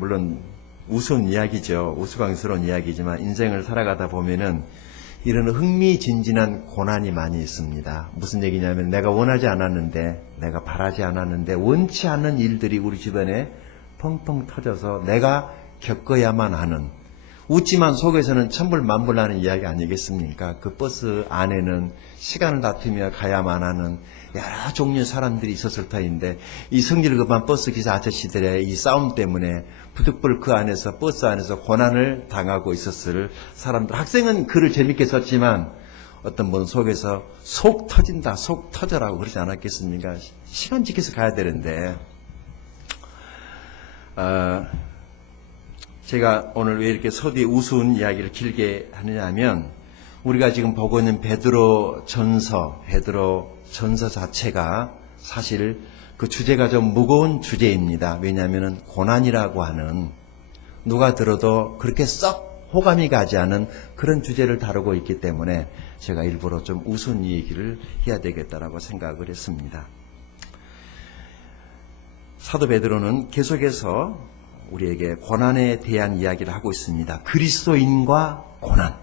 물론 우스운 이야기죠. 우스꽝스러운 이야기지만 인생을 살아가다 보면은 이런 흥미진진한 고난이 많이 있습니다. 무슨 얘기냐면 내가 원하지 않았는데, 내가 바라지 않았는데 원치 않는 일들이 우리 주변에 펑펑 터져서 내가 겪어야만 하는, 웃지만 속에서는 천불만불나는 이야기 아니겠습니까? 그 버스 안에는 시간을 다투며 가야만 하는 여러 종류의 사람들이 있었을 터인데, 이 성질 급한 버스 기사 아저씨들의 이 싸움 때문에 부득불 그 안에서, 버스 안에서 고난을 당하고 있었을 사람들. 학생은 글을 재밌게 썼지만 어떤 분 속에서 속 터진다, 속 터져라고 그러지 않았겠습니까? 시간 지켜서 가야 되는데. 제가 오늘 왜 이렇게 서두에 우스운 이야기를 길게 하느냐 하면, 우리가 지금 보고 있는 베드로 전서 자체가 사실 그 주제가 좀 무거운 주제입니다. 왜냐하면 고난이라고 하는, 누가 들어도 그렇게 썩 호감이 가지 않은 그런 주제를 다루고 있기 때문에 제가 일부러 좀 우스운 얘기를 해야 되겠다라고 생각을 했습니다. 사도 베드로는 계속해서 우리에게 고난에 대한 이야기를 하고 있습니다. 그리스도인과 고난,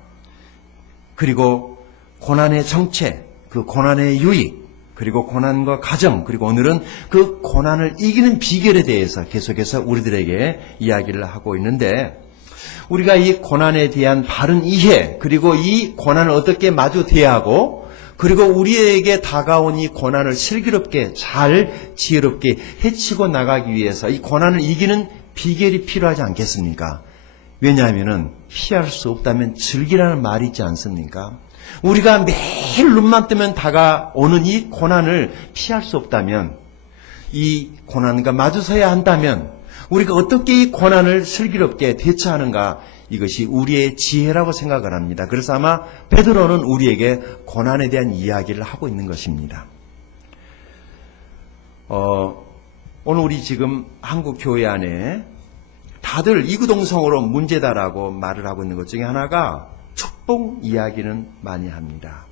그리고 고난의 정체, 그 고난의 유익, 그리고 고난과 가정, 그리고 오늘은 그 고난을 이기는 비결에 대해서 계속해서 우리들에게 이야기를 하고 있는데, 우리가 이 고난에 대한 바른 이해, 그리고 이 고난을 어떻게 마주 대하고, 그리고 우리에게 다가온 이 고난을 슬기롭게 잘 지혜롭게 헤치고 나가기 위해서 이 고난을 이기는 비결이 필요하지 않겠습니까? 왜냐하면 피할 수 없다면 즐기라는 말이 있지 않습니까? 우리가 매일 눈만 뜨면 다가오는 이 고난을 피할 수 없다면, 이 고난과 마주서야 한다면 우리가 어떻게 이 고난을 슬기롭게 대처하는가, 이것이 우리의 지혜라고 생각을 합니다. 그래서 아마 베드로는 우리에게 고난에 대한 이야기를 하고 있는 것입니다. 오늘 우리 지금 한국 교회 안에 다들 이구동성으로 문제다라고 말을 하고 있는 것 중에 하나가 축복 이야기는 많이 합니다.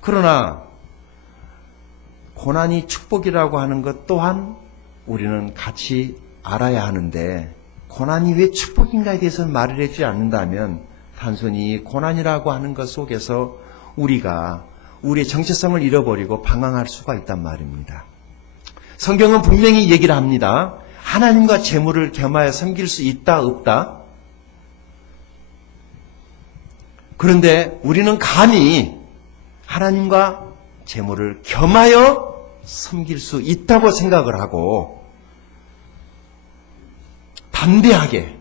그러나 고난이 축복이라고 하는 것 또한 우리는 같이 알아야 하는데, 고난이 왜 축복인가에 대해서는 말을 해주지 않는다면 단순히 고난이라고 하는 것 속에서 우리가 우리의 정체성을 잃어버리고 방황할 수가 있단 말입니다. 성경은 분명히 얘기를 합니다. 하나님과 재물을 겸하여 섬길 수 있다, 없다? 그런데 우리는 감히 하나님과 재물을 겸하여 섬길 수 있다고 생각을 하고, 담대하게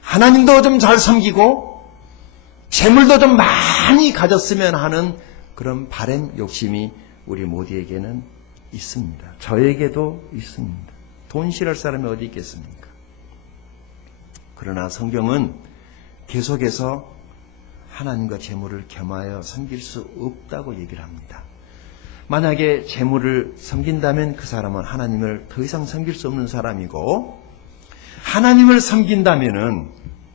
하나님도 좀 잘 섬기고 재물도 좀 많이 가졌으면 하는 그런 바람 욕심이 우리 모두에게는 있습니다. 저에게도 있습니다. 돈 싫어할 사람이 어디 있겠습니까? 그러나 성경은 계속해서 하나님과 재물을 겸하여 섬길 수 없다고 얘기를 합니다. 만약에 재물을 섬긴다면 그 사람은 하나님을 더 이상 섬길 수 없는 사람이고, 하나님을 섬긴다면은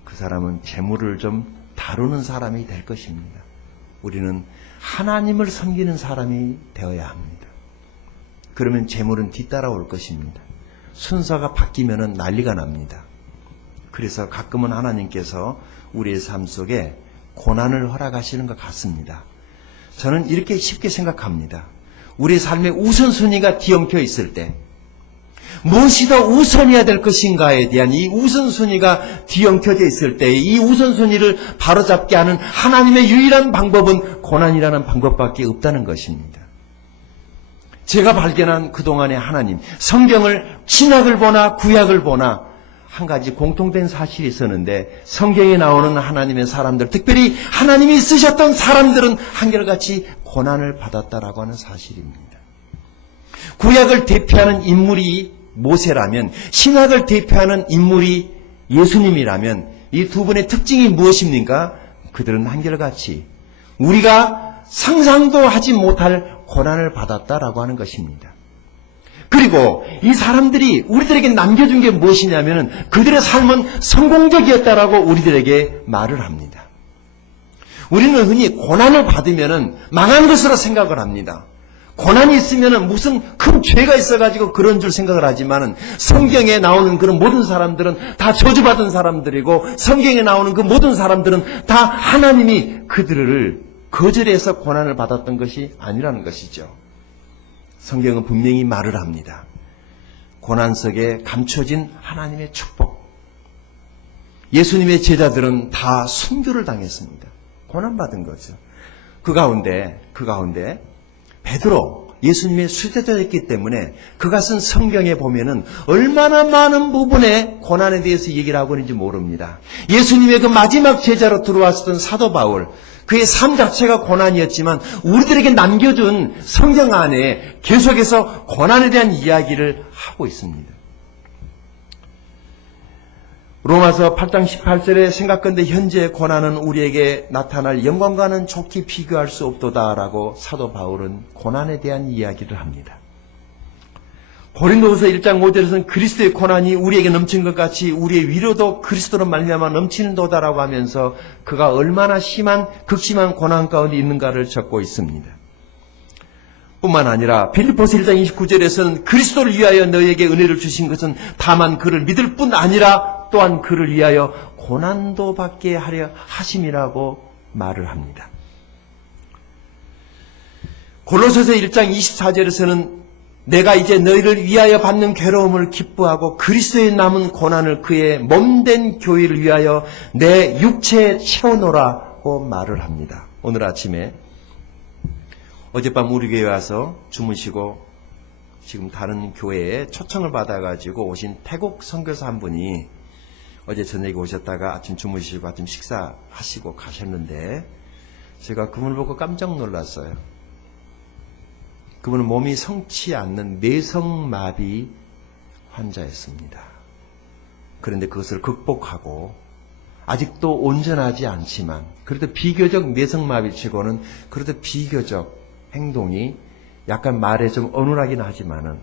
그 사람은 재물을 좀 다루는 사람이 될 것입니다. 우리는 하나님을 섬기는 사람이 되어야 합니다. 그러면 재물은 뒤따라올 것입니다. 순서가 바뀌면은 난리가 납니다. 그래서 가끔은 하나님께서 우리의 삶 속에 고난을 허락하시는 것 같습니다. 저는 이렇게 쉽게 생각합니다. 우리의 삶의 우선순위가 뒤엉켜 있을 때, 무엇이 더 우선해야 될 것인가에 대한 이 우선순위가 뒤엉켜져 있을 때, 이 우선순위를 바로잡게 하는 하나님의 유일한 방법은 고난이라는 방법밖에 없다는 것입니다. 제가 발견한 그동안의 하나님, 성경을, 신약을 보나 구약을 보나 한 가지 공통된 사실이 있었는데, 성경에 나오는 하나님의 사람들, 특별히 하나님이 쓰셨던 사람들은 한결같이 고난을 받았다라고 하는 사실입니다. 구약을 대표하는 인물이 모세라면, 신약을 대표하는 인물이 예수님이라면 이 두 분의 특징이 무엇입니까? 그들은 한결같이 우리가 상상도 하지 못할 고난을 받았다라고 하는 것입니다. 그리고 이 사람들이 우리들에게 남겨준 게 무엇이냐면 그들의 삶은 성공적이었다라고 우리들에게 말을 합니다. 우리는 흔히 고난을 받으면 망한 것으로 생각을 합니다. 고난이 있으면 무슨 큰 죄가 있어가지고 그런 줄 생각을 하지만은 성경에 나오는 그런 모든 사람들은 다 저주받은 사람들이고 성경에 나오는 그 모든 사람들은 다 하나님이 그들을 거절해서 고난을 받았던 것이 아니라는 것이죠. 성경은 분명히 말을 합니다. 고난 속에 감춰진 하나님의 축복. 예수님의 제자들은 다 순교를 당했습니다. 고난받은 거죠. 그 가운데 베드로, 예수님의 수제자였기 때문에 그가 쓴 성경에 보면은 얼마나 많은 부분에 고난에 대해서 얘기를 하고 있는지 모릅니다. 예수님의 그 마지막 제자로 들어왔었던 사도 바울, 그의 삶 자체가 고난이었지만 우리들에게 남겨준 성경 안에 계속해서 고난에 대한 이야기를 하고 있습니다. 로마서 8장 18절에 생각건대 현재의 고난은 우리에게 나타날 영광과는 좋게 비교할 수 없도다라고 사도 바울은 고난에 대한 이야기를 합니다. 고린도후서 1장 5절에서는 그리스도의 고난이 우리에게 넘친 것 같이 우리의 위로도 그리스도로 말미암아 넘치는도다라고 하면서 그가 얼마나 극심한 고난 가운데 있는가를 적고 있습니다. 뿐만 아니라 빌립보서 1장 29절에서는 그리스도를 위하여 너희에게 은혜를 주신 것은 다만 그를 믿을 뿐 아니라 또한 그를 위하여 고난도 받게 하려 하심이라고 말을 합니다. 골로새서 1장 24절에서는 내가 이제 너희를 위하여 받는 괴로움을 기뻐하고 그리스도의 남은 고난을 그의 몸된 교회를 위하여 내 육체에 채워놓으라고 말을 합니다. 오늘 아침에 어젯밤 우리 교회에 와서 주무시고 지금 다른 교회에 초청을 받아가지고 오신 태국 선교사 한 분이 어제 저녁에 오셨다가 아침 주무시고 아침 식사하시고 가셨는데 제가 그분을 보고 깜짝 놀랐어요. 그분은 몸이 성치 않는 내성마비 환자였습니다. 그런데 그것을 극복하고 아직도 온전하지 않지만 그래도 비교적 내성마비치고는 그래도 비교적 행동이 약간 말에 좀 어눌하긴 하지만은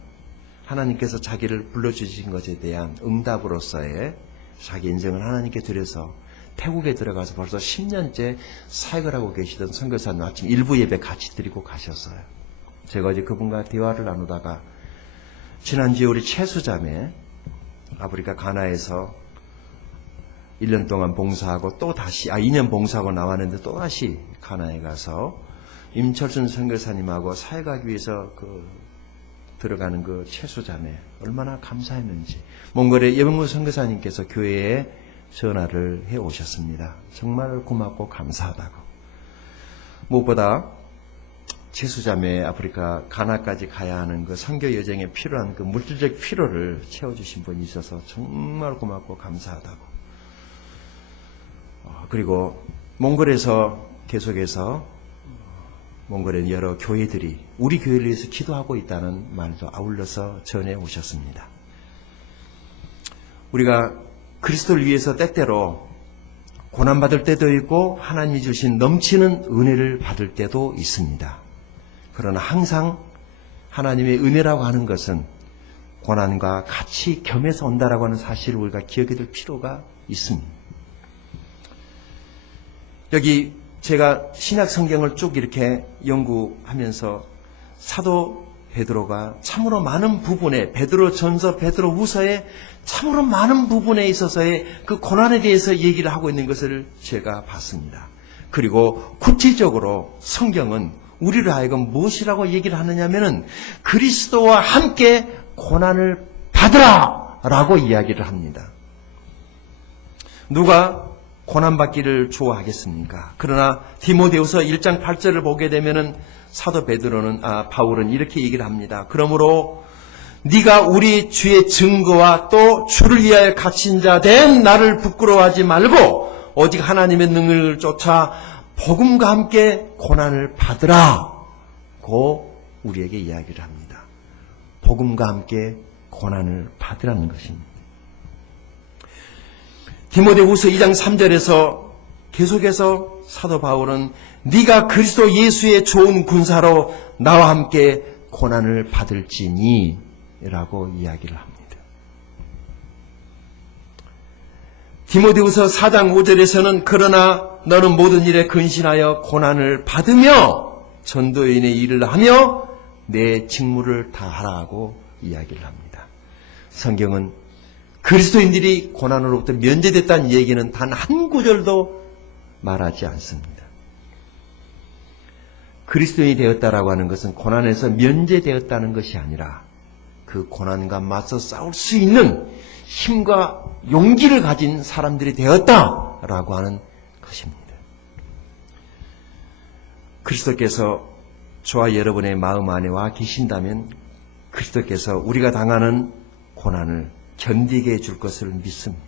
하나님께서 자기를 불러주신 것에 대한 응답으로서의 자기 인생을 하나님께 드려서 태국에 들어가서 벌써 10년째 사역을 하고 계시던 선교사님 아침 일부 예배 같이 드리고 가셨어요. 제가 어제 그분과 대화를 나누다가 지난주에 우리 채수자매 아프리카 가나에서 1년 동안 봉사하고 또 다시 2년 봉사하고 나왔는데 또 다시 가나에 가서 임철순 선교사님하고 사역하기 위해서 들어가는 그 채수자매 얼마나 감사했는지 몽골의 예병무 선교사님께서 교회에 전화를 해 오셨습니다. 정말 고맙고 감사하다고. 무엇보다 채수자매 아프리카 가나까지 가야 하는 그 선교 여정에 필요한 그 물질적 필요를 채워주신 분이 있어서 정말 고맙고 감사하다고. 그리고 몽골에서 계속해서 몽골의 여러 교회들이 우리 교회를 위해서 기도하고 있다는 말도 아울러서 전해 오셨습니다. 우리가 그리스도를 위해서 때때로 고난받을 때도 있고 하나님이 주신 넘치는 은혜를 받을 때도 있습니다. 그러나 항상 하나님의 은혜라고 하는 것은 고난과 같이 겸해서 온다라고 하는 사실을 우리가 기억해야 될 필요가 있습니다. 여기 제가 신약 성경을 쭉 이렇게 연구하면서 사도 베드로가 참으로 많은 부분에 베드로 전서, 베드로 후서에 참으로 많은 부분에 있어서의 그 고난에 대해서 얘기를 하고 있는 것을 제가 봤습니다. 그리고 구체적으로 성경은 우리를 하여금 무엇이라고 얘기를 하느냐면은 그리스도와 함께 고난을 받으라! 라고 이야기를 합니다. 누가 고난받기를 좋아하겠습니까? 그러나 디모데후서 1장 8절을 보게 되면은 사도 바울은 이렇게 얘기를 합니다. 그러므로 네가 우리 주의 증거와 또 주를 위하여 갇힌 자 된 나를 부끄러워하지 말고 오직 하나님의 능력을 쫓아 복음과 함께 고난을 받으라고 우리에게 이야기를 합니다. 복음과 함께 고난을 받으라는 것입니다. 디모데후서 2장 3절에서 계속해서 사도 바울은 네가 그리스도 예수의 좋은 군사로 나와 함께 고난을 받을지니 라고 이야기를 합니다. 디모데후서 4장 5절에서는 그러나 너는 모든 일에 근신하여 고난을 받으며 전도인의 일을 하며 내 직무를 다하라고 이야기를 합니다. 성경은 그리스도인들이 고난으로부터 면제됐다는 얘기는 단 한 구절도 말하지 않습니다. 그리스도인이 되었다라고 하는 것은 고난에서 면제되었다는 것이 아니라 그 고난과 맞서 싸울 수 있는 힘과 용기를 가진 사람들이 되었다라고 하는 것입니다. 그리스도께서 저와 여러분의 마음 안에 와 계신다면 그리스도께서 우리가 당하는 고난을 견디게 해줄 것을 믿습니다.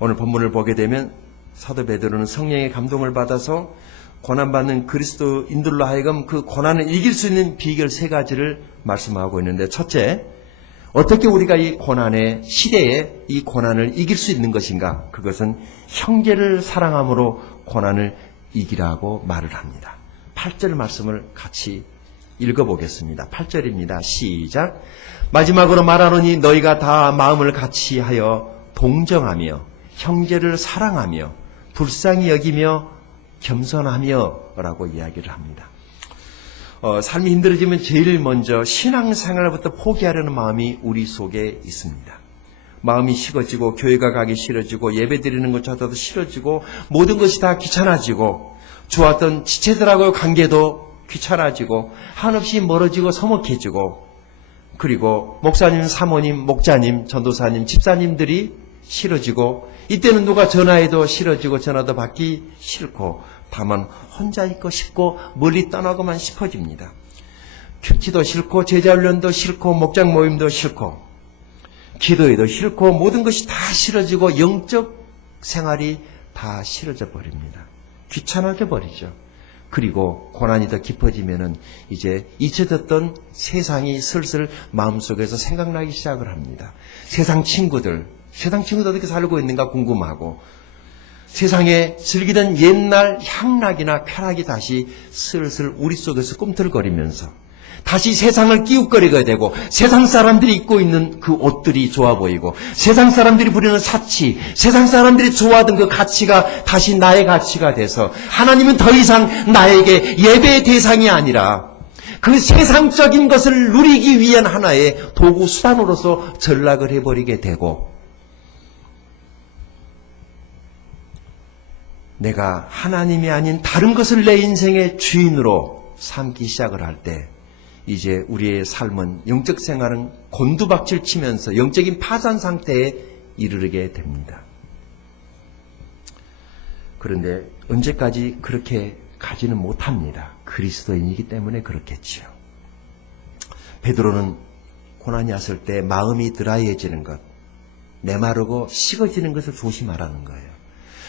오늘 본문을 보게 되면 사도 베드로는 성령의 감동을 받아서 고난받는 그리스도인들로 하여금 그 고난을 이길 수 있는 비결 3가지를 말씀하고 있는데, 첫째, 어떻게 우리가 이 고난의 시대에 이 고난을 이길 수 있는 것인가? 그것은 형제를 사랑함으로 고난을 이기라고 말을 합니다. 8절 말씀을 같이 읽어보겠습니다. 8절입니다. 시작. 마지막으로 말하노니 너희가 다 마음을 같이 하여 동정하며 형제를 사랑하며 불쌍히 여기며 겸손하며 라고 이야기를 합니다. 삶이 힘들어지면 제일 먼저 신앙생활부터 포기하려는 마음이 우리 속에 있습니다. 마음이 식어지고 교회가 가기 싫어지고 예배드리는 것조차도 싫어지고 모든 것이 다 귀찮아지고 좋았던 지체들하고의 관계도 귀찮아지고 한없이 멀어지고 서먹해지고, 그리고 목사님, 사모님, 목자님, 전도사님, 집사님들이 싫어지고, 이때는 누가 전화해도 싫어지고 전화도 받기 싫고 다만 혼자 있고 싶고 멀리 떠나고만 싶어집니다. 큐티도 싫고 제자훈련도 싫고 목장 모임도 싫고 기도회도 싫고 모든 것이 다 싫어지고 영적 생활이 다 싫어져 버립니다. 귀찮아져 버리죠. 그리고 고난이 더 깊어지면은 이제 잊혀졌던 세상이 슬슬 마음속에서 생각나기 시작을 합니다. 세상 친구들 어떻게 살고 있는가 궁금하고, 세상에 즐기던 옛날 향락이나 쾌락이 다시 슬슬 우리 속에서 꿈틀거리면서 다시 세상을 끼웃거리게 되고, 세상 사람들이 입고 있는 그 옷들이 좋아 보이고, 세상 사람들이 부리는 사치, 세상 사람들이 좋아하던 그 가치가 다시 나의 가치가 돼서 하나님은 더 이상 나에게 예배의 대상이 아니라 그 세상적인 것을 누리기 위한 하나의 도구 수단으로서 전락을 해버리게 되고, 내가 하나님이 아닌 다른 것을 내 인생의 주인으로 삼기 시작을 할 때 이제 우리의 삶은, 영적 생활은 곤두박질 치면서 영적인 파산 상태에 이르게 됩니다. 그런데 언제까지 그렇게 가지는 못합니다. 그리스도인이기 때문에 그렇겠지요. 베드로는 고난이 왔을 때 마음이 드라이해지는 것, 메마르고 식어지는 것을 조심하라는 거예요.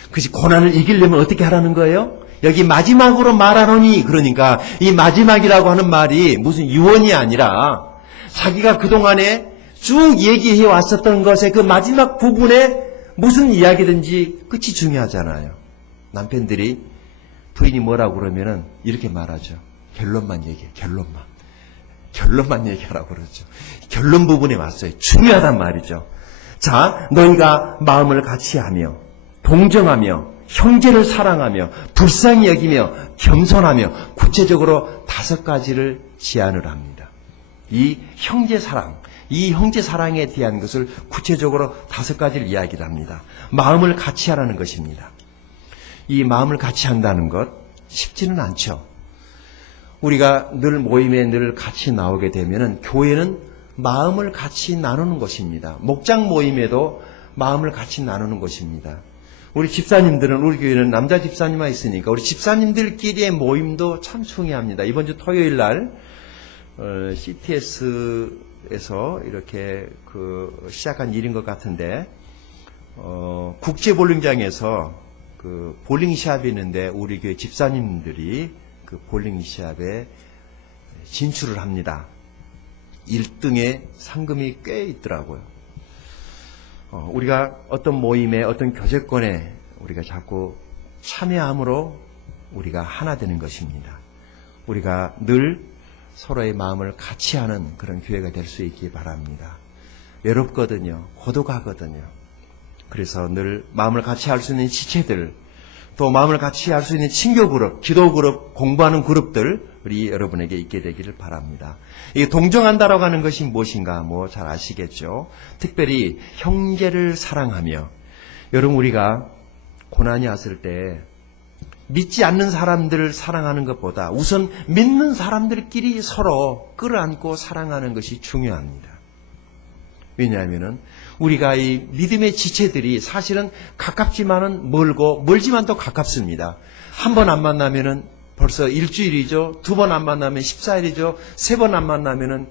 그것이 고난을 이기려면 어떻게 하라는 거예요? 여기 마지막으로 말하노니, 그러니까 이 마지막이라고 하는 말이 무슨 유언이 아니라 자기가 그동안에 쭉 얘기해 왔었던 것의 그 마지막 부분에 무슨 이야기든지 끝이 중요하잖아요. 남편들이 부인이 뭐라고 그러면은 이렇게 말하죠. 결론만 얘기해, 결론만 얘기하라고 그러죠. 결론 부분에 왔어요. 중요하단 말이죠. 자, 너희가 마음을 같이 하며 동정하며 형제를 사랑하며 불쌍히 여기며 겸손하며, 구체적으로 5가지를 제안을 합니다. 이 형제 사랑에 대한 것을 구체적으로 5가지를 이야기를 합니다. 마음을 같이 하라는 것입니다. 이 마음을 같이 한다는 것 쉽지는 않죠. 우리가 늘 모임에 늘 같이 나오게 되면은 교회는 마음을 같이 나누는 것입니다. 목장 모임에도 마음을 같이 나누는 것입니다. 우리 집사님들은, 우리 교회는 남자 집사님만 있으니까 우리 집사님들끼리의 모임도 참 중요합니다. 이번 주 토요일 날 CTS에서 이렇게 시작한 일인 것 같은데, 국제 볼링장에서 그 볼링 시합이 있는데 우리 교회 집사님들이 그 볼링 시합에 진출을 합니다. 1등에 상금이 꽤 있더라고요. 우리가 어떤 모임에, 어떤 교제권에 우리가 자꾸 참여함으로 우리가 하나 되는 것입니다. 우리가 늘 서로의 마음을 같이 하는 그런 교회가 될 수 있기 바랍니다. 외롭거든요. 고독하거든요. 그래서 늘 마음을 같이 할 수 있는 지체들, 또 마음을 같이 할 수 있는 친교 그룹, 기도 그룹, 공부하는 그룹들 우리 여러분에게 있게 되기를 바랍니다. 이 동정한다라고 하는 것이 무엇인가 뭐 잘 아시겠죠. 특별히 형제를 사랑하며, 여러분 우리가 고난이 왔을 때 믿지 않는 사람들을 사랑하는 것보다 우선 믿는 사람들끼리 서로 끌어안고 사랑하는 것이 중요합니다. 왜냐하면은 우리가 이 믿음의 지체들이 사실은 가깝지만은 멀고 멀지만 또 가깝습니다. 한 번 안 만나면은 벌써 일주일이죠. 두 번 안 만나면 14일이죠. 세 번 안 만나면은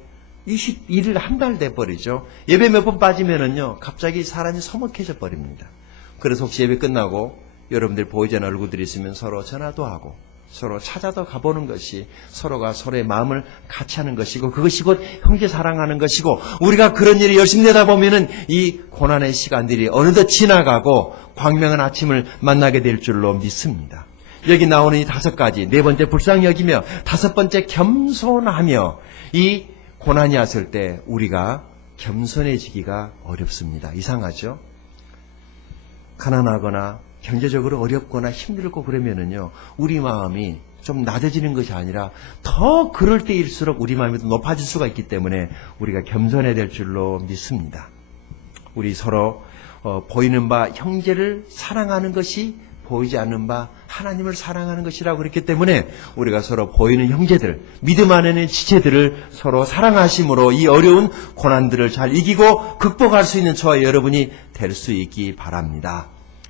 21일 한 달 돼버리죠. 예배 몇 번 빠지면은요 갑자기 사람이 서먹해져 버립니다. 그래서 혹시 예배 끝나고 여러분들 보이지 않는 얼굴들이 있으면 서로 전화도 하고 서로 찾아도 가보는 것이 서로가 서로의 마음을 같이 하는 것이고, 그것이 곧 형제 사랑하는 것이고, 우리가 그런 일을 열심히 내다보면은 이 고난의 시간들이 어느덧 지나가고 광명한 아침을 만나게 될 줄로 믿습니다. 여기 나오는 이 5가지, 4번째 불쌍히 여기며, 5번째 겸손하며, 이 고난이 왔을 때 우리가 겸손해지기가 어렵습니다. 이상하죠? 가난하거나 경제적으로 어렵거나 힘들고 그러면은요, 우리 마음이 좀 낮아지는 것이 아니라 더 그럴 때일수록 우리 마음이 더 높아질 수가 있기 때문에 우리가 겸손해야 될 줄로 믿습니다. 우리 서로 보이는 바 형제를 사랑하는 것이 보이지 않는 바 하나님을 사랑하는 것이라고 그랬기 때문에 우리가 서로 보이는 형제들, 믿음 안에는 지체들을 서로 사랑하심으로 이 어려운 고난들을 잘 이기고 극복할 수 있는 저와 여러분이 될 수 있기 바랍니다.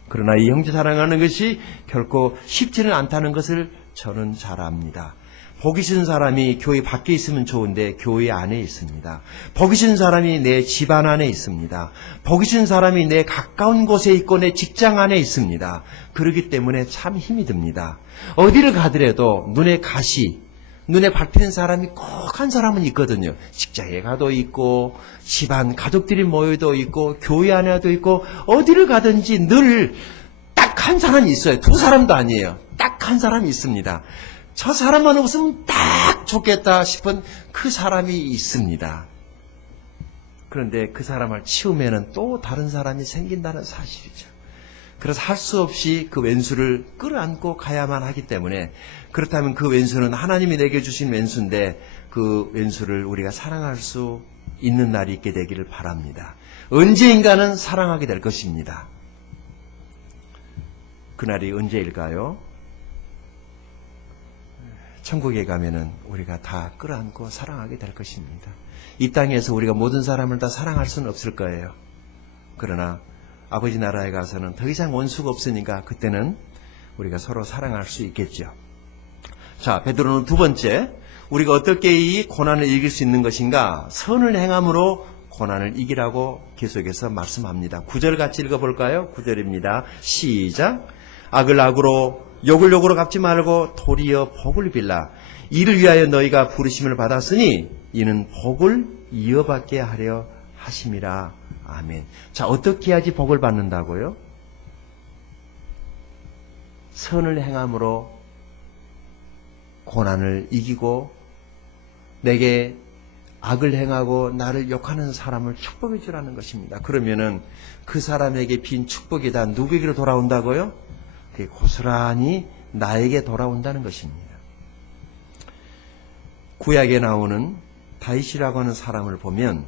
그러나 이 형제 사랑하는 것이 결코 쉽지는 않다는 것을 저는 잘 압니다. 보기 싫은 사람이 교회 밖에 있으면 좋은데 교회 안에 있습니다. 보기 싫은 사람이 내 집안 안에 있습니다. 보기 싫은 사람이 내 가까운 곳에 있고 내 직장 안에 있습니다. 그렇기 때문에 참 힘이 듭니다. 어디를 가더라도 눈에 밟히는 사람이 꼭 한 사람은 있거든요. 직장에 가도 있고 집안 가족들이 모여도 있고 교회 안에도 있고 어디를 가든지 늘 딱 한 사람이 있어요. 2사람도 아니에요. 딱 한 사람이 있습니다. 저 사람만 없으면 딱 좋겠다 싶은 그 사람이 있습니다. 그런데 그 사람을 치우면은 또 다른 사람이 생긴다는 사실이죠. 그래서 할 수 없이 그 왼수를 끌어안고 가야만 하기 때문에, 그렇다면 그 왼수는 하나님이 내게 주신 왼수인데 그 왼수를 우리가 사랑할 수 있는 날이 있게 되기를 바랍니다. 언제인가는 사랑하게 될 것입니다. 그날이 언제일까요? 천국에 가면은 우리가 다 끌어안고 사랑하게 될 것입니다. 이 땅에서 우리가 모든 사람을 다 사랑할 수는 없을 거예요. 그러나 아버지 나라에 가서는 더 이상 원수가 없으니까 그때는 우리가 서로 사랑할 수 있겠죠. 자, 베드로는 2번째, 우리가 어떻게 이 고난을 이길 수 있는 것인가? 선을 행함으로 고난을 이기라고 계속해서 말씀합니다. 9절 같이 읽어볼까요? 9절입니다. 시작. 악을 악으로 욕을 욕으로 갚지 말고 도리어 복을 빌라. 이를 위하여 너희가 부르심을 받았으니 이는 복을 이어받게 하려 하심이라. 아멘. 자, 어떻게 해야지 복을 받는다고요? 선을 행함으로 고난을 이기고, 내게 악을 행하고 나를 욕하는 사람을 축복해 주라는 것입니다. 그러면은 그 사람에게 빈 축복이 다 누구에게로 돌아온다고요? 그게 고스란히 나에게 돌아온다는 것입니다. 구약에 나오는 다윗이라고 하는 사람을 보면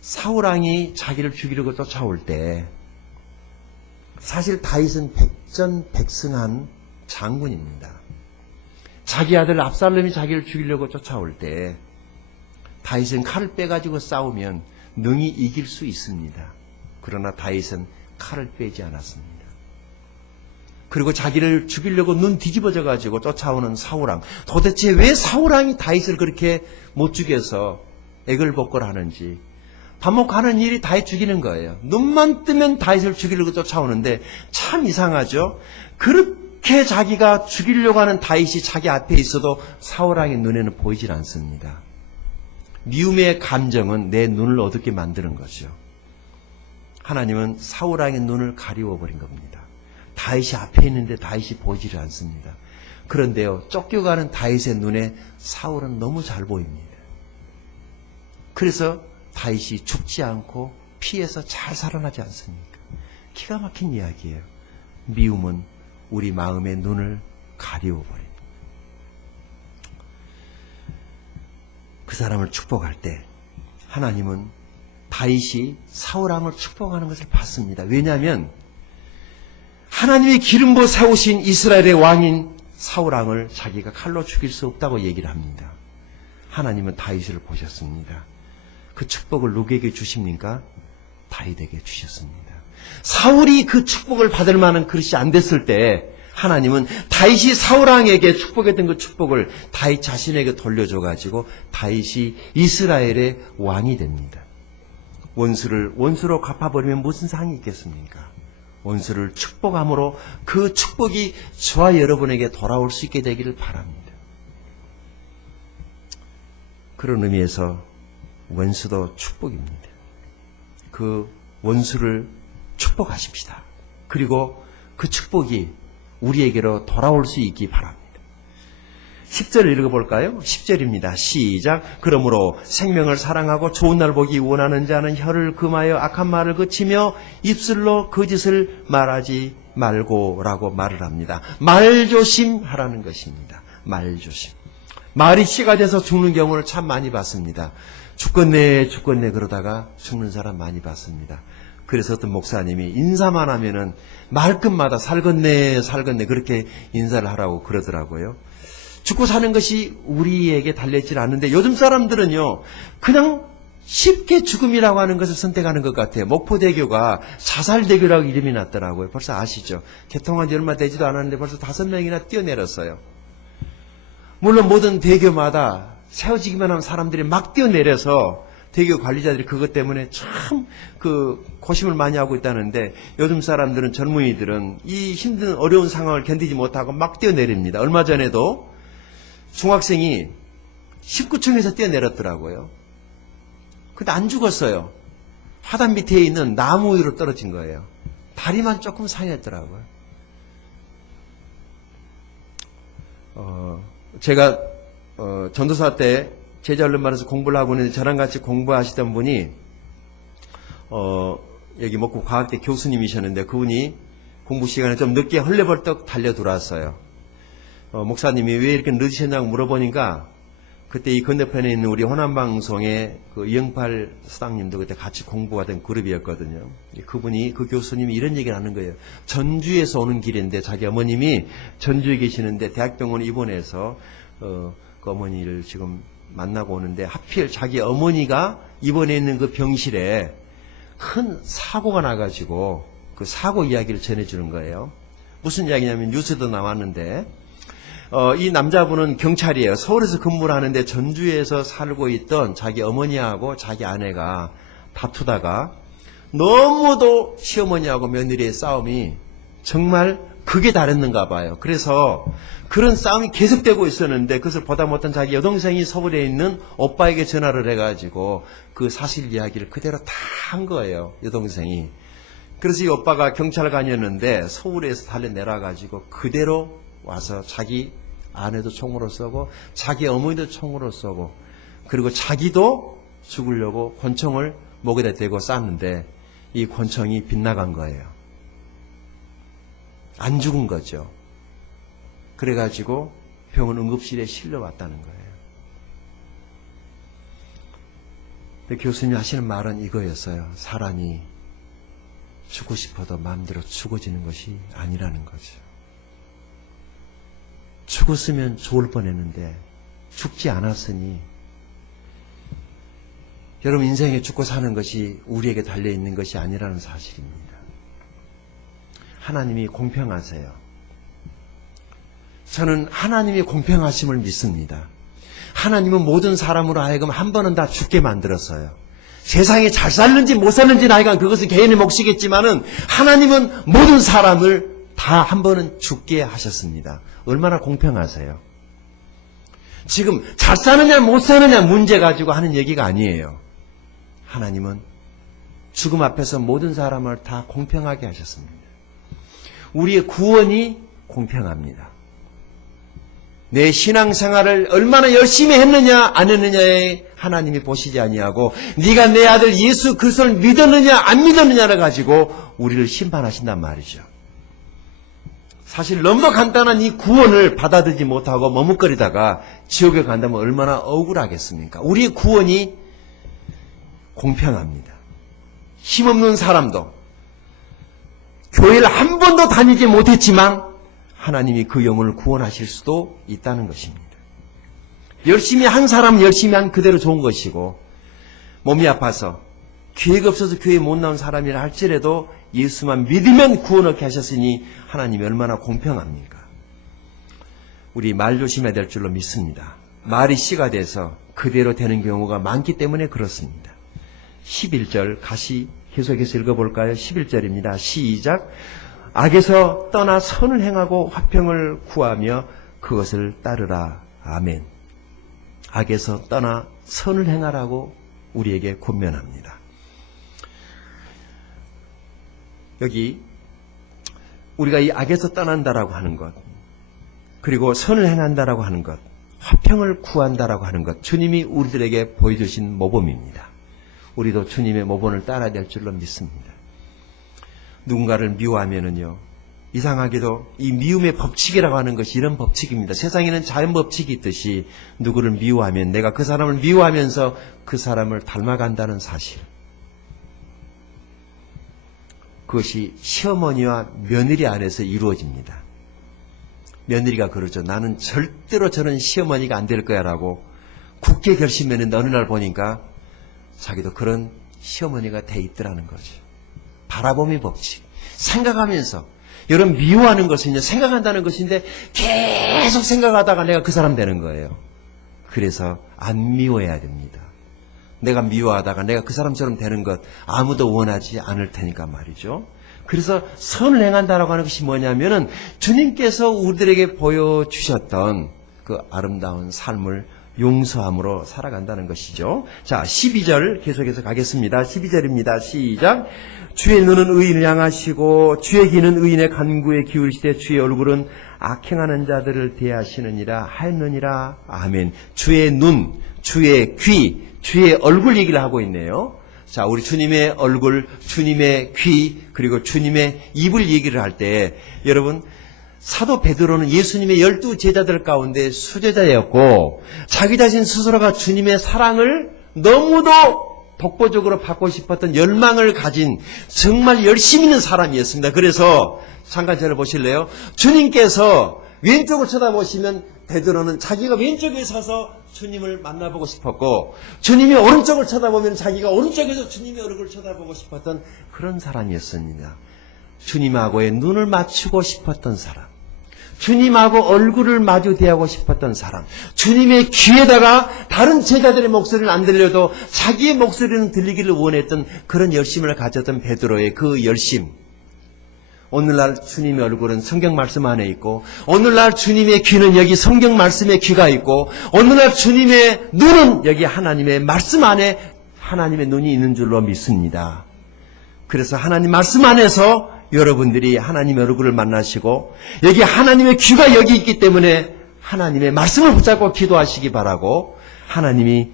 사울왕이 자기를 죽이려고 쫓아올 때, 사실 다윗은 백전백승한 장군입니다. 자기 아들 압살롬이 자기를 죽이려고 쫓아올 때 다윗은 칼을 빼가지고 싸우면 능히 이길 수 있습니다. 그러나 다윗은 칼을 빼지 않았습니다. 그리고 자기를 죽이려고 눈 뒤집어져가지고 쫓아오는 사울왕, 도대체 왜 사울왕이 다윗을 그렇게 못 죽여서 애걸복걸하는지, 반복하는 일이 다윗 죽이는 거예요. 눈만 뜨면 다윗을 죽이려고 쫓아오는데 참 이상하죠. 그렇게 자기가 죽이려고 하는 다윗이 자기 앞에 있어도 사울왕의 눈에는 보이질 않습니다. 미움의 감정은 내 눈을 어둡게 만드는 거죠. 하나님은 사울왕의 눈을 가리워버린 겁니다. 다윗이 앞에 있는데 다윗이 보이지를 않습니다. 그런데요, 쫓겨가는 다윗의 눈에 사울은 너무 잘 보입니다. 그래서 다윗이 죽지 않고 피해서 잘 살아나지 않습니까? 기가 막힌 이야기예요. 미움은 우리 마음의 눈을 가리워버립니다. 그 사람을 축복할 때 하나님은 다윗이 사울왕을 축복하는 것을 봤습니다. 왜냐하면 하나님의 기름 부어 세우신 이스라엘의 왕인 사울왕을 자기가 칼로 죽일 수 없다고 얘기를 합니다. 하나님은 다윗을 보셨습니다. 그 축복을 누구에게 주십니까? 다윗에게 주셨습니다. 사울이 그 축복을 받을 만한 그릇이 안 됐을 때 하나님은 다윗이 사울왕에게 축복했던 그 축복을 다윗 자신에게 돌려줘가지고 다윗이 이스라엘의 왕이 됩니다. 원수를 원수로 갚아버리면 무슨 상이 있겠습니까? 원수를 축복함으로 그 축복이 저와 여러분에게 돌아올 수 있게 되기를 바랍니다. 그런 의미에서 원수도 축복입니다. 그 원수를 축복하십시다. 그리고 그 축복이 우리에게로 돌아올 수 있기 바랍니다. 10절 읽어볼까요? 10절입니다. 시작. 그러므로 생명을 사랑하고 좋은 날 보기 원하는 자는 혀를 금하여 악한 말을 그치며 입술로 거짓을 말하지 말고 라고 말을 합니다. 말조심하라는 것입니다. 말조심. 말이 씨가 돼서 죽는 경우를 참 많이 봤습니다. 죽겠네 그러다가 죽는 사람 많이 봤습니다. 그래서 어떤 목사님이 인사만 하면은 말끝마다 살겠네 그렇게 인사를 하라고 그러더라고요. 죽고 사는 것이 우리에게 달려있질 않는데 요즘 사람들은요 그냥 쉽게 죽음이라고 하는 것을 선택하는 것 같아요. 목포대교가 자살대교라고 이름이 났더라고요. 벌써 아시죠? 개통한 지 얼마 되지도 않았는데 벌써 5명이나 뛰어내렸어요. 물론 모든 대교마다 세워지기만 하면 사람들이 막 뛰어내려서 대교 관리자들이 그것 때문에 참 고심을 많이 하고 있다는데 요즘 사람들은 젊은이들은 이 힘든 어려운 상황을 견디지 못하고 막 뛰어내립니다. 얼마 전에도 중학생이 19층에서 뛰어내렸더라고요. 근데 안 죽었어요. 화단 밑에 있는 나무 위로 떨어진 거예요. 다리만 조금 상했더라고요. 제가 전도사 때 제자훈련반에서 공부를 하고 있는데 저랑 같이 공부하시던 분이 여기 목포 과학대 교수님이셨는데 그분이 공부 시간에 좀 늦게 헐레벌떡 달려 들어왔어요. 목사님이 왜 이렇게 늦으셨냐고 물어보니까 그때 이 건너편에 있는 우리 호남방송의 그 이영팔 수당님도 그때 같이 공부하던 그룹이었거든요. 그분이 그 교수님이 이런 얘기를 하는 거예요. 전주에서 오는 길인데 자기 어머님이 전주에 계시는데 대학병원에 입원해서 그 어머니를 지금 만나고 오는데 하필 자기 어머니가 입원해 있는 그 병실에 큰 사고가 나가지고 그 사고 이야기를 전해주는 거예요. 무슨 이야기냐면 뉴스도 나왔는데 이 남자분은 경찰이에요. 서울에서 근무를 하는데 전주에서 살고 있던 자기 어머니하고 자기 아내가 다투다가 너무도 시어머니하고 며느리의 싸움이 정말 극에 달했는가 봐요. 그래서 그런 싸움이 계속되고 있었는데 그것을 보다 못한 자기 여동생이 서울에 있는 오빠에게 전화를 해가지고 그 사실 이야기를 그대로 다 한 거예요. 여동생이. 그래서 이 오빠가 경찰관이었는데 서울에서 달려내려가지고 그대로 와서 자기 아내도 총으로 쏘고 자기 어머니도 총으로 쏘고 그리고 자기도 죽으려고 권총을 목에다 대고 쐈는데 이 권총이 빗나간 거예요. 안 죽은 거죠. 그래가지고 병원 응급실에 실려왔다는 거예요. 근데 교수님이 하시는 말은 이거였어요. 사람이 죽고 싶어도 마음대로 죽어지는 것이 아니라는 거죠. 죽었으면 좋을 뻔했는데 죽지 않았으니 여러분 인생에 죽고 사는 것이 우리에게 달려있는 것이 아니라는 사실입니다. 하나님이 공평하세요. 저는 하나님이 공평하심을 믿습니다. 하나님은 모든 사람으로 하여금 한 번은 다 죽게 만들었어요. 세상에 잘 살는지 못 살는지 하여간 그것은 개인의 몫이겠지만은 하나님은 모든 사람을 다 한 번은 죽게 하셨습니다. 얼마나 공평하세요. 지금 잘 사느냐 못 사느냐 문제 가지고 하는 얘기가 아니에요. 하나님은 죽음 앞에서 모든 사람을 다 공평하게 하셨습니다. 우리의 구원이 공평합니다. 내 신앙생활을 얼마나 열심히 했느냐 안 했느냐에 하나님이 보시지 아니하고 네가 내 아들 예수 그리스도를 믿었느냐 안 믿었느냐를 가지고 우리를 심판하신단 말이죠. 사실 너무도 간단한 이 구원을 받아들이지 못하고 머뭇거리다가 지옥에 간다면 얼마나 억울하겠습니까? 우리의 구원이 공평합니다. 힘없는 사람도 교회를 한 번도 다니지 못했지만 하나님이 그 영혼을 구원하실 수도 있다는 것입니다. 열심히 한 사람은 열심히 한 그대로 좋은 것이고, 몸이 아파서 기회가 없어서 교회에 못 나온 사람이라 할지라도 예수만 믿으면 구원 얻게 하셨으니 하나님이 얼마나 공평합니까? 우리 말 조심해야 될 줄로 믿습니다. 말이 씨가 돼서 그대로 되는 경우가 많기 때문에 그렇습니다. 11절 다시 계속해서 읽어볼까요? 11절입니다. 시작. 악에서 떠나 선을 행하고 화평을 구하며 그것을 따르라. 아멘. 악에서 떠나 선을 행하라고 우리에게 권면합니다. 여기 우리가 이 악에서 떠난다라고 하는 것, 그리고 선을 행한다라고 하는 것, 화평을 구한다라고 하는 것, 주님이 우리들에게 보여주신 모범입니다. 우리도 주님의 모범을 따라야 될 줄로 믿습니다. 누군가를 미워하면은요, 이상하게도 이 미움의 법칙이라고 하는 것이 이런 법칙입니다. 세상에는 자연 법칙이 있듯이 누구를 미워하면 내가 그 사람을 미워하면서 그 사람을 닮아간다는 사실. 그것이 시어머니와 며느리 안에서 이루어집니다. 며느리가 그러죠. 나는 절대로 저런 시어머니가 안 될 거야 라고 굳게 결심했는데 어느 날 보니까 자기도 그런 시어머니가 돼 있더라는 거죠. 바라봄의 법칙. 생각하면서, 여러분 미워하는 것은요, 생각한다는 것인데 계속 생각하다가 내가 그 사람 되는 거예요. 그래서 안 미워해야 됩니다. 내가 미워하다가 내가 그 사람처럼 되는 것 아무도 원하지 않을 테니까 말이죠. 그래서 선을 행한다라고 하는 것이 뭐냐면은 주님께서 우리들에게 보여주셨던 그 아름다운 삶을 용서함으로 살아간다는 것이죠. 자, 12절 계속해서 가겠습니다. 12절입니다. 시작. 주의 눈은 의인을 향하시고 주의 귀는 의인의 간구에 기울이시되 주의 얼굴은 악행하는 자들을 대하시느니라 하였느니라. 아멘. 주의 눈, 주의 귀, 주의 얼굴 얘기를 하고 있네요. 자, 우리 주님의 얼굴, 주님의 귀, 그리고 주님의 입을 얘기를 할 때 여러분, 사도 베드로는 예수님의 12 제자들 가운데 수제자였고 자기 자신 스스로가 주님의 사랑을 너무도 독보적으로 받고 싶었던 열망을 가진 정말 열심 있는 사람이었습니다. 그래서 잠깐 저를 보실래요? 주님께서 왼쪽을 쳐다보시면 베드로는 자기가 왼쪽에 서서 주님을 만나보고 싶었고, 주님이 오른쪽을 쳐다보면 자기가 오른쪽에서 주님의 얼굴을 쳐다보고 싶었던 그런 사람이었습니다. 주님하고의 눈을 맞추고 싶었던 사람, 주님하고 얼굴을 마주 대하고 싶었던 사람, 주님의 귀에다가 다른 제자들의 목소리는 안 들려도 자기의 목소리는 들리기를 원했던 그런 열심을 가졌던 베드로의 그 열심. 오늘날 주님의 얼굴은 성경 말씀 안에 있고, 오늘날 주님의 귀는 여기 성경 말씀의 귀가 있고, 오늘날 주님의 눈은 여기 하나님의 말씀 안에 하나님의 눈이 있는 줄로 믿습니다. 그래서 하나님 말씀 안에서 여러분들이 하나님의 얼굴을 만나시고, 여기 하나님의 귀가 여기 있기 때문에 하나님의 말씀을 붙잡고 기도하시기 바라고, 하나님이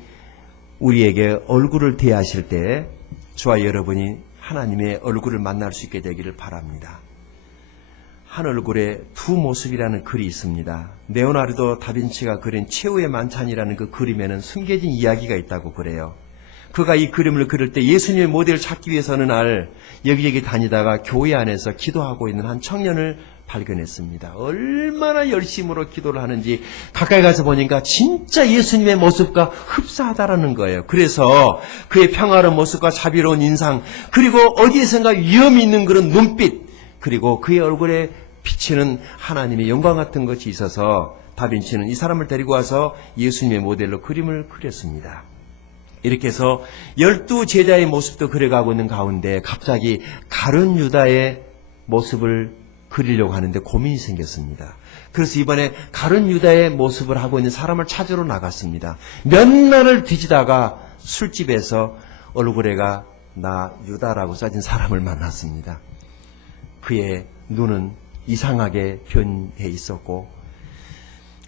우리에게 얼굴을 대하실 때 저와 여러분이 하나님의 얼굴을 만날 수 있게 되기를 바랍니다. 한 얼굴에 두 모습이라는 글이 있습니다. 레오나르도 다빈치가 그린 최후의 만찬이라는 그 그림에는 숨겨진 이야기가 있다고 그래요. 그가 이 그림을 그릴 때 예수님의 모델을 찾기 위해서 어느 날 여기저기 다니다가 교회 안에서 기도하고 있는 한 청년을 발견했습니다. 얼마나 열심으로 기도를 하는지 가까이 가서 보니까 진짜 예수님의 모습과 흡사하다라는 거예요. 그래서 그의 평화로운 모습과 자비로운 인상, 그리고 어디에선가 위험이 있는 그런 눈빛, 그리고 그의 얼굴에 비치는 하나님의 영광 같은 것이 있어서 다빈치는 이 사람을 데리고 와서 예수님의 모델로 그림을 그렸습니다. 이렇게 해서 12 제자의 모습도 그려가고 있는 가운데 갑자기 가룟 유다의 모습을 그리려고 하는데 고민이 생겼습니다. 그래서 이번에 가룟 유다의 모습을 하고 있는 사람을 찾으러 나갔습니다. 몇 날을 뒤지다가 술집에서 얼굴에가 나 유다라고 써진 사람을 만났습니다. 그의 눈은 이상하게 변해 있었고,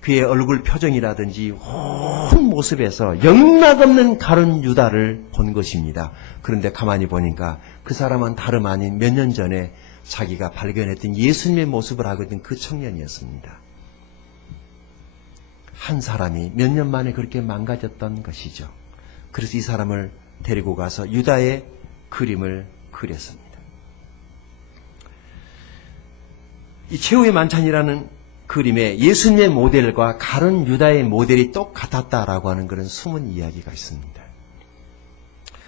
그의 얼굴 표정이라든지 온 모습에서 영락없는 가룟 유다를 본 것입니다. 그런데 가만히 보니까 그 사람은 다름 아닌 몇 년 전에 자기가 발견했던 예수님의 모습을 하고 있던 그 청년이었습니다. 한 사람이 몇 년 만에 그렇게 망가졌던 것이죠. 그래서 이 사람을 데리고 가서 유다의 그림을 그렸습니다. 이 최후의 만찬이라는 그림에 예수님의 모델과 가룟 유다의 모델이 똑같았다라고 하는 그런 숨은 이야기가 있습니다.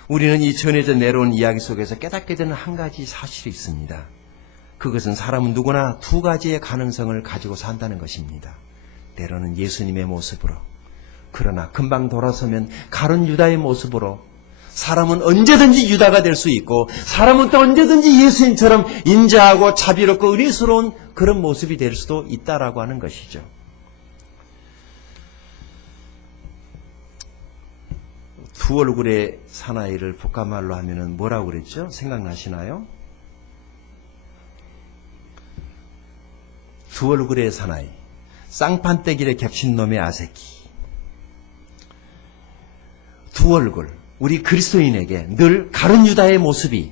우리는 이 전해져 내려온 이야기 속에서 깨닫게 되는 한 가지 사실이 있습니다. 그것은 사람은 누구나 두 가지의 가능성을 가지고 산다는 것입니다. 때로는 예수님의 모습으로, 그러나 금방 돌아서면 가룟 유다의 모습으로. 사람은 언제든지 유다가 될 수 있고 사람은 또 언제든지 예수님처럼 인자하고 자비롭고 의리스러운 그런 모습이 될 수도 있다라고 하는 것이죠. 두 얼굴의 사나이를 북한말로 하면은 뭐라고 그랬죠? 생각나시나요? 두 얼굴의 사나이, 쌍판떼기를 겹친 놈의 아새끼. 두 얼굴, 우리 그리스도인에게 늘 가룟 유다의 모습이,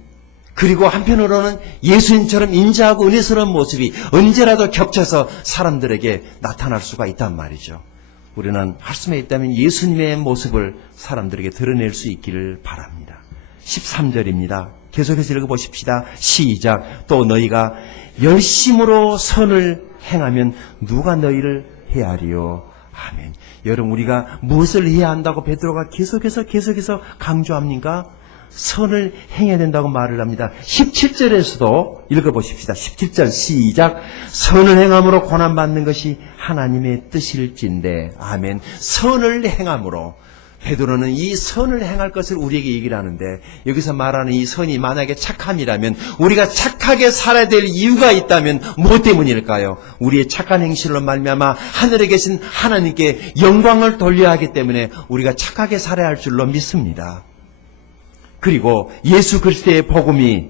그리고 한편으로는 예수님처럼 인자하고 은혜스러운 모습이 언제라도 겹쳐서 사람들에게 나타날 수가 있단 말이죠. 우리는 할 수만 있다면 예수님의 모습을 사람들에게 드러낼 수 있기를 바랍니다. 13절입니다. 계속해서 읽어보십시다. 시작. 또 너희가 열심으로 선을 행하면 누가 너희를 헤아리요. 아멘. 여러분, 우리가 무엇을 해야 한다고 베드로가 계속해서 강조합니까? 선을 행해야 된다고 말을 합니다. 17절에서도 읽어보십시다. 17절 시작. 선을 행함으로 고난받는 것이 하나님의 뜻일진데. 아멘. 선을 행함으로. 베드로는 이 선을 행할 것을 우리에게 얘기를 하는데, 여기서 말하는 이 선이 만약에 착함이라면, 우리가 착하게 살아야 될 이유가 있다면 무엇 때문일까요? 우리의 착한 행실로 말미암아 하늘에 계신 하나님께 영광을 돌려야 하기 때문에 우리가 착하게 살아야 할 줄로 믿습니다. 그리고 예수 그리스도의 복음이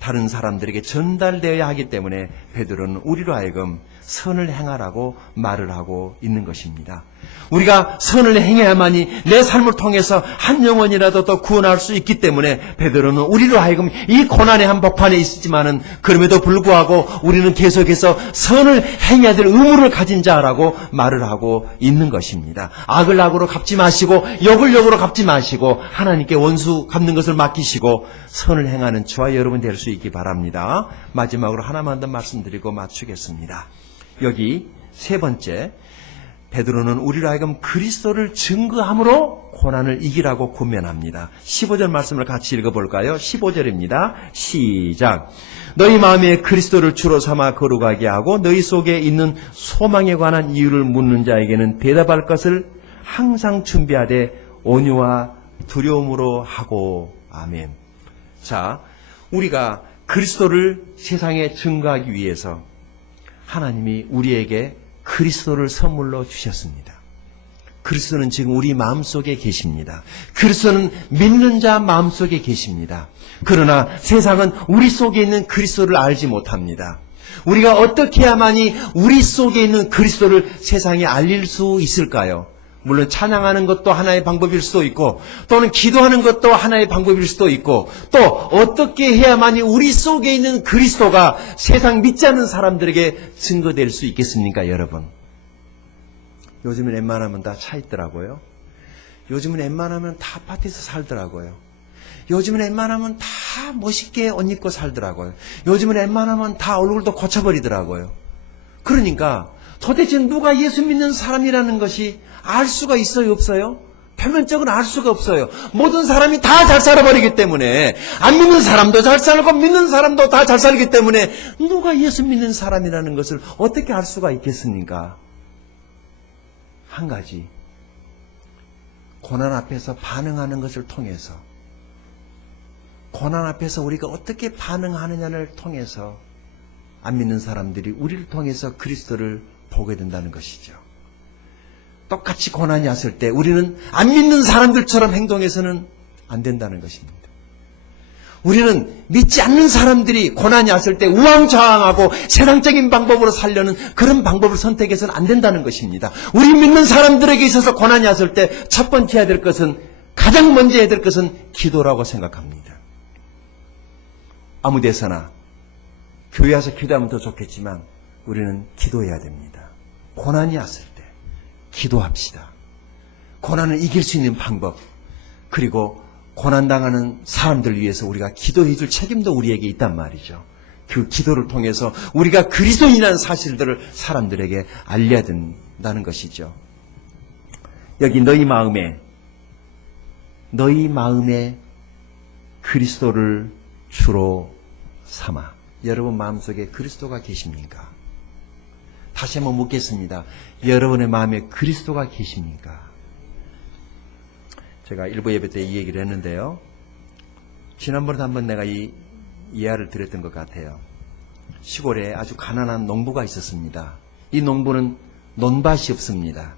다른 사람들에게 전달되어야 하기 때문에 베드로는 우리로 하여금 선을 행하라고 말을 하고 있는 것입니다. 우리가 선을 행해야만이 내 삶을 통해서 한 영혼이라도 더 구원할 수 있기 때문에 베드로는 우리로 하여금 이 고난의 한복판에 있지만은 그럼에도 불구하고 우리는 계속해서 선을 행해야 될 의무를 가진 자라고 말을 하고 있는 것입니다. 악을 악으로 갚지 마시고 역을 역으로 갚지 마시고 하나님께 원수 갚는 것을 맡기시고 선을 행하는 저와 여러분 될 수 있기 바랍니다. 마지막으로 하나만 더 말씀드리고 마치겠습니다. 여기 세 번째, 베드로는 우리로 하여금 그리스도를 증거함으로 고난을 이기라고 권면합니다. 15절 말씀을 같이 읽어볼까요? 15절입니다. 시작. 너희 마음에 그리스도를 주로 삼아 거룩하게 하고 너희 속에 있는 소망에 관한 이유를 묻는 자에게는 대답할 것을 항상 준비하되 온유와 두려움으로 하고. 아멘. 자, 우리가 그리스도를 세상에 증거하기 위해서 하나님이 우리에게 그리스도를 선물로 주셨습니다. 그리스도는 지금 우리 마음속에 계십니다. 그리스도는 믿는 자 마음속에 계십니다. 그러나 세상은 우리 속에 있는 그리스도를 알지 못합니다. 우리가 어떻게 해야만이 우리 속에 있는 그리스도를 세상에 알릴 수 있을까요? 물론 찬양하는 것도 하나의 방법일 수도 있고, 또는 기도하는 것도 하나의 방법일 수도 있고, 또 어떻게 해야만이 우리 속에 있는 그리스도가 세상 믿지 않는 사람들에게 증거될 수 있겠습니까, 여러분? 요즘은 웬만하면 다 차 있더라고요. 요즘은 웬만하면 다 아파트에서 살더라고요. 요즘은 웬만하면 다 멋있게 옷 입고 살더라고요. 요즘은 웬만하면 다 얼굴도 고쳐버리더라고요. 그러니까 도대체 누가 예수 믿는 사람이라는 것이 알 수가 있어요, 없어요? 표면적으로 알 수가 없어요. 모든 사람이 다 잘 살아버리기 때문에, 안 믿는 사람도 잘 살고 믿는 사람도 다 잘 살기 때문에 누가 예수 믿는 사람이라는 것을 어떻게 알 수가 있겠습니까? 한 가지, 고난 앞에서 반응하는 것을 통해서, 고난 앞에서 우리가 어떻게 반응하느냐를 통해서 안 믿는 사람들이 우리를 통해서 그리스도를 보게 된다는 것이죠. 똑같이 고난이 왔을 때 우리는 안 믿는 사람들처럼 행동해서는 안 된다는 것입니다. 우리는 믿지 않는 사람들이 고난이 왔을 때 우왕좌왕하고 세상적인 방법으로 살려는 그런 방법을 선택해서는 안 된다는 것입니다. 우리 믿는 사람들에게 있어서 고난이 왔을 때 첫 번째 해야 될 것은, 가장 먼저 해야 될 것은 기도라고 생각합니다. 아무 데서나 교회 와서 기도하면 더 좋겠지만 우리는 기도해야 됩니다. 고난이 왔을 때 기도합시다. 고난을 이길 수 있는 방법, 그리고 고난당하는 사람들 위해서 우리가 기도해 줄 책임도 우리에게 있단 말이죠. 그 기도를 통해서 우리가 그리스도인이라는 사실들을 사람들에게 알려야 된다는 것이죠. 여기 너희 마음에 그리스도를 주로 삼아. 여러분 마음속에 그리스도가 계십니까? 다시 한번 묻겠습니다. 여러분의 마음에 그리스도가 계십니까? 제가 일부 예배 때 이 얘기를 했는데요. 지난번에도 한번 내가 이 이야기를 드렸던 것 같아요. 시골에 아주 가난한 농부가 있었습니다. 이 농부는 논밭이 없습니다.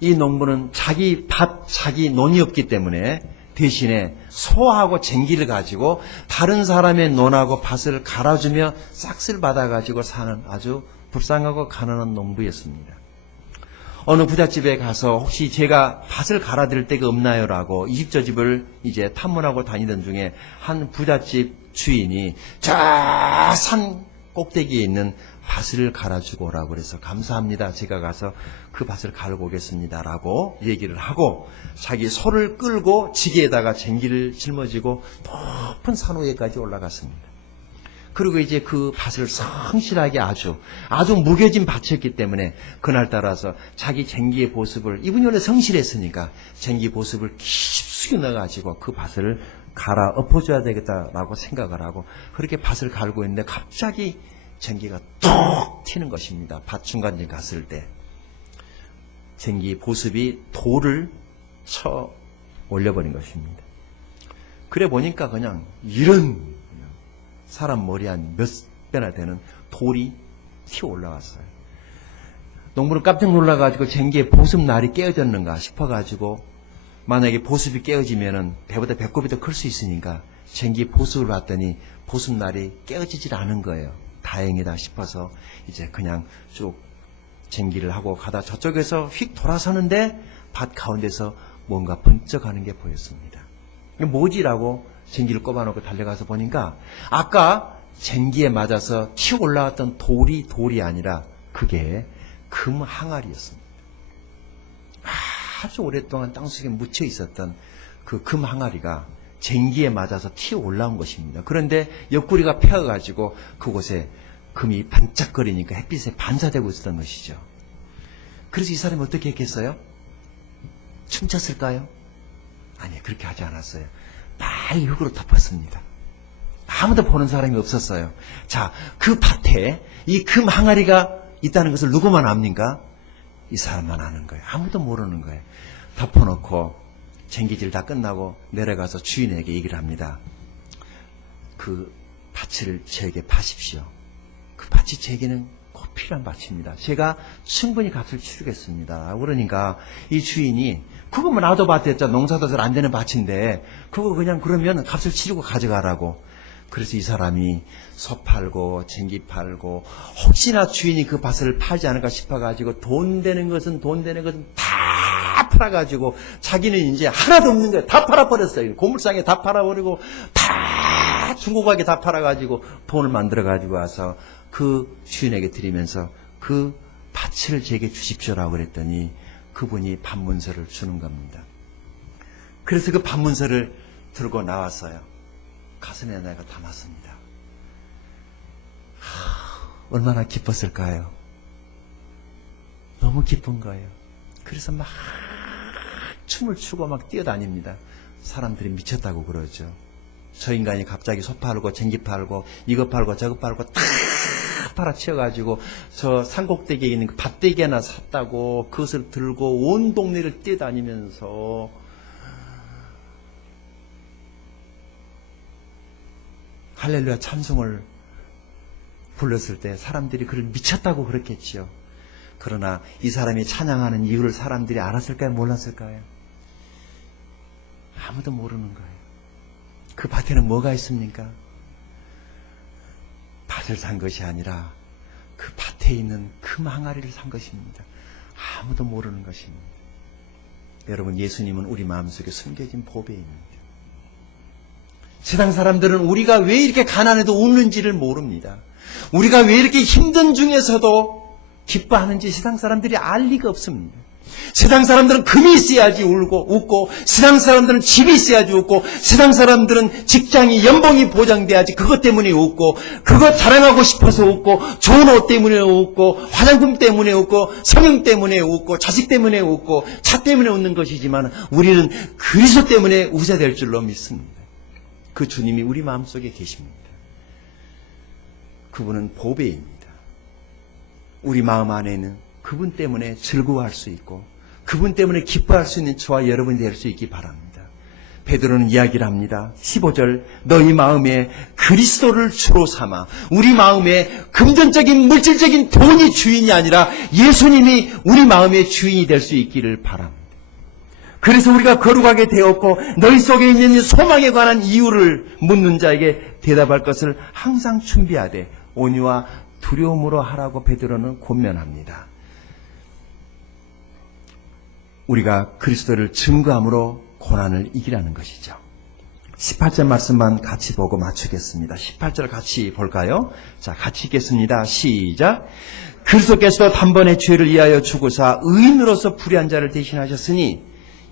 이 농부는 자기 논이 없기 때문에 대신에 소하고 쟁기를 가지고 다른 사람의 논하고 밭을 갈아주며 싹쓸 받아가지고 사는 아주 불쌍하고 가난한 농부였습니다. 어느 부잣집에 가서 혹시 제가 밭을 갈아드릴 데가 없나요? 라고 이 집 저 집을 이제 탐문하고 다니던 중에 한 부잣집 주인이 저 산 꼭대기에 있는 밭을 갈아주고 오라고 그래서 감사합니다. 제가 가서 그 밭을 갈고 오겠습니다. 라고 얘기를 하고 자기 소를 끌고 지게에다가 쟁기를 짊어지고 높은 산 위에까지 올라갔습니다. 그리고 이제 그 밭을 성실하게 아주 무뎌진 밭이었기 때문에 그날따라서 자기 쟁기의 보습을, 이분이 원래 성실했으니까 쟁기 보습을 깊숙이 넣어가지고 그 밭을 갈아 엎어줘야 되겠다라고 생각을 하고 그렇게 밭을 갈고 있는데 갑자기 쟁기가 톡 튀는 것입니다. 밭 중간에 갔을 때 쟁기 보습이 돌을 쳐 올려버린 것입니다. 그래 보니까 그냥 이런 사람 머리 한 몇 배나 되는 돌이 튀어 올라왔어요. 농부는 깜짝 놀라가지고 쟁기에 보습날이 깨어졌는가 싶어가지고 만약에 보습이 깨어지면은 배보다 배꼽이 더 클 수 있으니까 쟁기 보습을 봤더니 보습날이 깨어지질 않은 거예요. 다행이다 싶어서 이제 그냥 쭉 쟁기를 하고 가다 저쪽에서 휙 돌아서는데 밭 가운데서 뭔가 번쩍하는 게 보였습니다. 이게 뭐지라고 쟁기를 꼽아놓고 달려가서 보니까 아까 쟁기에 맞아서 튀어 올라왔던 돌이 아니라 그게 금 항아리였습니다. 아주 오랫동안 땅속에 묻혀 있었던 그 금 항아리가 쟁기에 맞아서 튀어 올라온 것입니다. 그런데 옆구리가 펴가지고 그곳에 금이 반짝거리니까 햇빛에 반사되고 있었던 것이죠. 그래서 이 사람이 어떻게 했겠어요? 춤췄을까요? 아니, 그렇게 하지 않았어요. 빨리 흙으로 덮었습니다. 아무도 보는 사람이 없었어요. 자, 그 밭에 이 금 항아리가 있다는 것을 누구만 압니까? 이 사람만 아는 거예요. 아무도 모르는 거예요. 덮어놓고 쟁기질 다 끝나고 내려가서 주인에게 얘기를 합니다. 그 밭을 저에게 파십시오. 그 밭이 제게는 꼭 필요한 밭입니다. 제가 충분히 값을 치르겠습니다. 그러니까 이 주인이 그거 뭐 나도 밭했잖아. 농사도 잘 안 되는 밭인데 그거 그냥 그러면 값을 치르고 가져가라고. 그래서 이 사람이 소 팔고 쟁기 팔고 혹시나 주인이 그 밭을 팔지 않을까 싶어가지고 돈 되는 것은 다 팔아가지고 자기는 이제 하나도 없는 거예요. 다 팔아버렸어요. 고물상에 다 팔아버리고 다 중고가게 다 팔아가지고 돈을 만들어가지고 와서 그 주인에게 드리면서 그 밭을 제게 주십시오라고 그랬더니 그분이 반문서를 주는 겁니다. 그래서 그 반문서를 들고 나왔어요. 가슴에 내가 담았습니다. 얼마나 기뻤을까요? 너무 기쁜 거예요. 그래서 막 춤을 추고 막 뛰어다닙니다. 사람들이 미쳤다고 그러죠. 저 인간이 갑자기 소 팔고 쟁기 팔고 이거 팔고 저거 팔고 다 팔아치워가지고 저 산꼭대기에 있는 그 밭대기 하나 샀다고 그것을 들고 온 동네를 뛰어다니면서 할렐루야 찬송을 불렀을 때 사람들이 그를 미쳤다고 그랬겠지요. 그러나 이 사람이 찬양하는 이유를 사람들이 알았을까요? 몰랐을까요? 아무도 모르는 거예요. 그 밭에는 뭐가 있습니까? 밭을 산 것이 아니라 그 밭에 있는 금 항아리를 산 것입니다. 아무도 모르는 것입니다. 여러분, 예수님은 우리 마음속에 숨겨진 보배입니다. 세상 사람들은 우리가 왜 이렇게 가난해도 웃는지를 모릅니다. 우리가 왜 이렇게 힘든 중에서도 기뻐하는지 세상 사람들이 알 리가 없습니다. 세상 사람들은 금이 있어야지 웃고, 세상 사람들은 집이 있어야지 웃고, 세상 사람들은 직장이 연봉이 보장돼야지 그것 때문에 웃고, 그거 자랑하고 싶어서 웃고, 좋은 옷 때문에 웃고, 화장품 때문에 웃고, 성형 때문에 웃고, 자식 때문에 웃고, 차 때문에 웃는 것이지만 우리는 그리스도 때문에 웃어야 될 줄로 믿습니다. 그 주님이 우리 마음속에 계십니다. 그분은 보배입니다. 우리 마음 안에는 그분 때문에 즐거워할 수 있고 그분 때문에 기뻐할 수 있는 저와 여러분이 될 수 있기 바랍니다. 베드로는 이야기를 합니다. 15절, 너희 마음에 그리스도를 주로 삼아. 우리 마음에 금전적인 물질적인 돈이 주인이 아니라 예수님이 우리 마음의 주인이 될 수 있기를 바랍니다. 그래서 우리가 거룩하게 되었고 너희 속에 있는 소망에 관한 이유를 묻는 자에게 대답할 것을 항상 준비하되 온유와 두려움으로 하라고 베드로는 권면합니다. 우리가 그리스도를 증거함으로 고난을 이기라는 것이죠. 18절 말씀만 같이 보고 맞추겠습니다. 18절 같이 볼까요? 자, 같이 읽겠습니다. 시작. 그리스도께서 단번에 죄를 위하여 죽으사 의인으로서 불의한 자를 대신하셨으니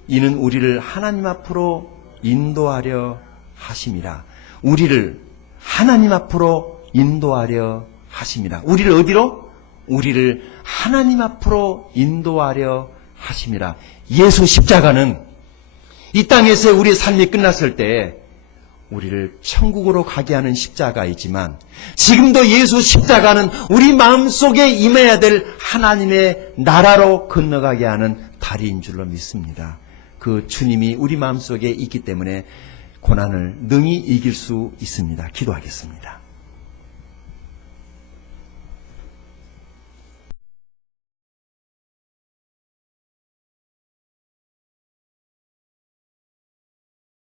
이는 우리를 하나님 앞으로 인도하려 하심이라. 우리를 하나님 앞으로 인도하려 하심이라. 우리를 어디로? 우리를 하나님 앞으로 인도하려 하심이라. 예수 십자가는 이 땅에서 우리의 삶이 끝났을 때 우리를 천국으로 가게 하는 십자가이지만 지금도 예수 십자가는 우리 마음속에 임해야 될 하나님의 나라로 건너가게 하는 다리인 줄로 믿습니다. 그 주님이 우리 마음속에 있기 때문에 고난을 능히 이길 수 있습니다. 기도하겠습니다.